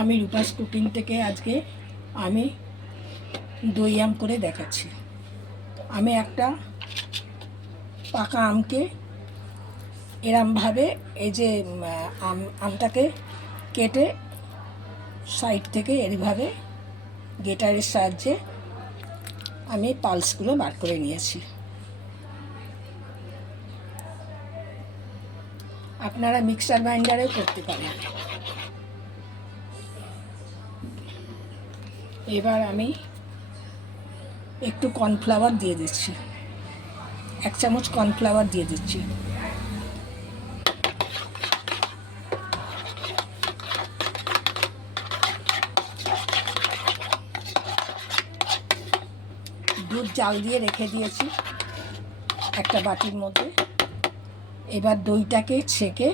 আমি রূপাস কুকিং থেকে আজকে আমি দই আম করে দেখাচ্ছি। আমি একটা পাকা আমকে এরমভাবে এই যে আমটাকে কেটে সাইড থেকে এইভাবে গ্রেটারের সাহায্যে আমি পালসগুলো বার করে নিয়েছি। আপনারা মিক্সার গ্রাইন্ডারেও করতে পারেন। এবার আমি একটু কর্নফ্লাওয়ার দিয়ে দিচ্ছি, 1 চামচ কর্নফ্লাওয়ার দিয়ে দিচ্ছি। দুধ জাল দিয়ে রেখে দিয়েছি একটা বাটির মধ্যে। এবার দইটাকে ছেঁকে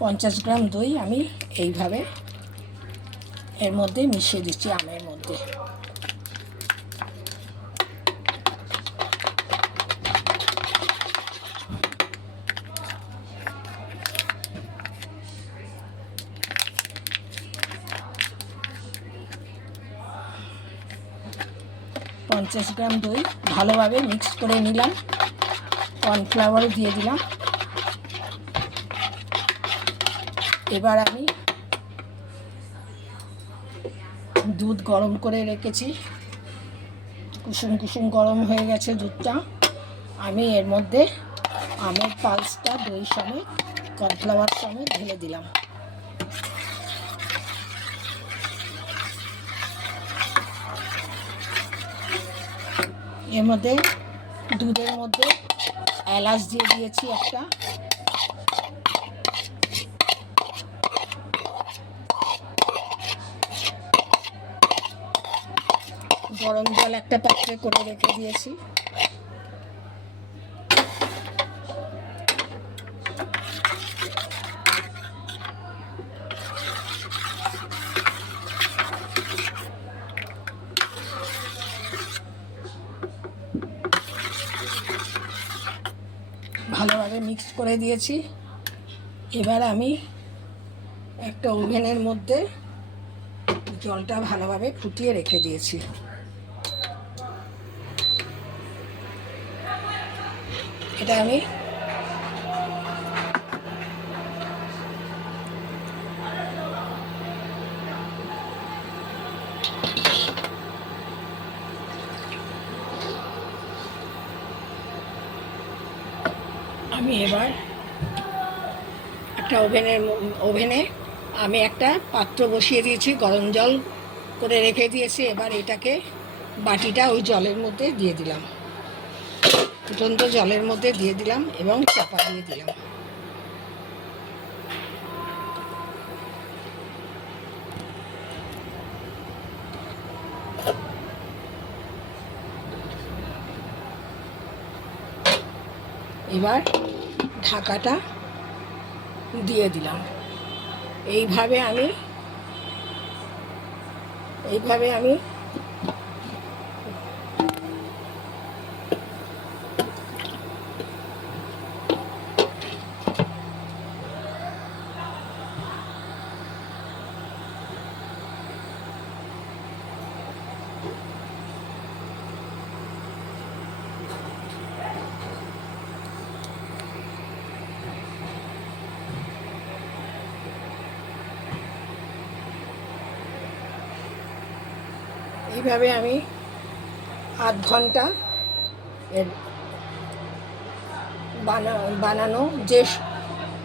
50 গ্রাম দই আমি এইভাবে এর মধ্যে মিশিয়ে দিচ্ছি আমের মধ্যে। পঞ্চাশ গ্রাম দই ভালোভাবে মিক্স করে নিলাম, কর্নফ্লাওয়ার দিয়ে দিলাম। এবার আমি দুধ গরম করে রেখেছি, কুসুম কুসুম গরম হয়ে গেছে দুধটা। আমি এর মধ্যে আমের পালসটা দই সমেত কর্নফ্লাওয়ার সমেত ঢেলে দিলাম। এর মধ্যে দুধের মধ্যে এলাচ দিয়ে দিয়েছি একটা, গরম জল একটা পাত্রে করে রেখে দিয়েছি। ভালোভাবে মিক্স করে দিয়েছি। এবার আমি একটা ওভেনের মধ্যে জলটা ভালোভাবে ফুটিয়ে রেখে দিয়েছি। এটা আমি এবার একটা ওভেনে আমি একটা পাত্র বসিয়ে দিয়েছি, গরম জল করে রেখে দিয়েছি। এবার এটাকে বাটিটা ওই জলের মধ্যে দিয়ে দিলাম, ফুটন্ত জলের মধ্যে দিয়ে দিলাম এবং চাপা দিয়ে দিলাম। এবার ঢাকাটা দিয়ে দিলাম। এইভাবে আমি আধ ঘন্টা এর বানানো যে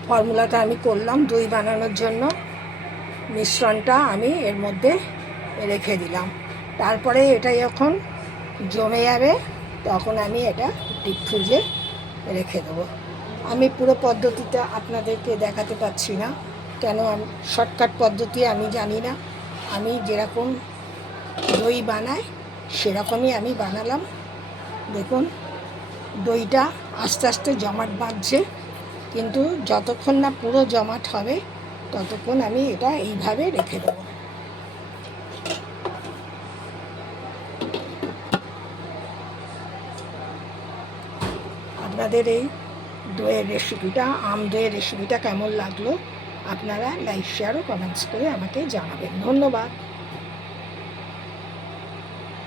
ফর্মুলাটা আমি করলাম দই বানানোর জন্য, মিশ্রণটা আমি এর মধ্যে রেখে দিলাম। তারপরে এটা যখন জমে যাবে তখন আমি এটা ডিপ ফ্রিজে রেখে দেবো। আমি পুরো পদ্ধতিটা আপনাদেরকে দেখাতে পারছি না, কেন শর্টকাট পদ্ধতি আমি জানি না। আমি যেরকম দই বানাই সেরকমই আমি বানালাম। দেখুন দইটা আস্তে আস্তে জমাট বাঁধছে, কিন্তু যতক্ষণ না পুরো জমাট হবে ততক্ষণ আমি এটা এইভাবে রেখে দেবো। আপনাদের এই দইয়ের রেসিপিটা, আম দইয়ের রেসিপিটা কেমন লাগলো আপনারা লাইক শেয়ার ও কমেন্টস করে আমাকে জানাবেন। ধন্যবাদ।